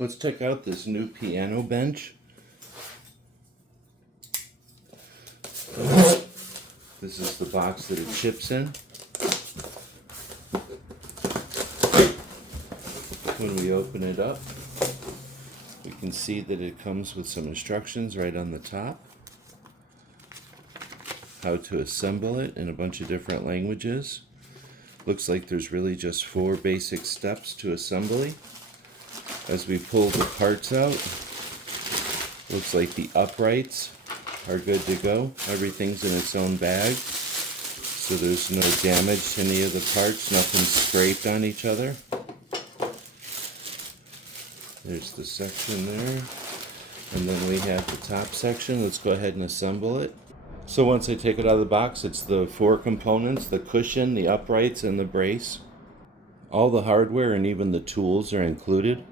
Let's check out this new piano bench. This is the box that it ships in. When we open it up, we can see that it comes with some instructions right on the top. How to assemble it in a bunch of different languages. Looks like there's really just 4 basic steps to assembly. As we pull the parts out, looks like the uprights are good to go. Everything's in its own bag, so there's no damage to any of the parts, nothing scraped on each other. There's the section there, and then we have the top section. Let's go ahead and assemble it. So once I take it out of the box, it's the 4 components: the cushion, the uprights, and the brace. All the hardware and even the tools are included.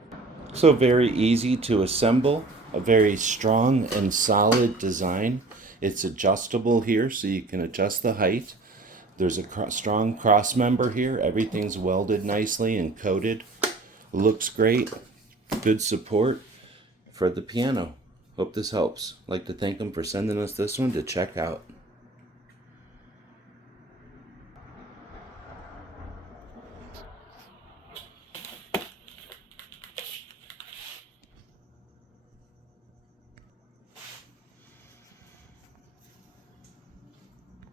So very easy to assemble, a very strong and solid design. It's adjustable here, so you can adjust the height. There's a strong cross member here. Everything's welded nicely and coated. Looks great. Good support for the piano. Hope this helps. I'd like to thank them for sending us this one to check out.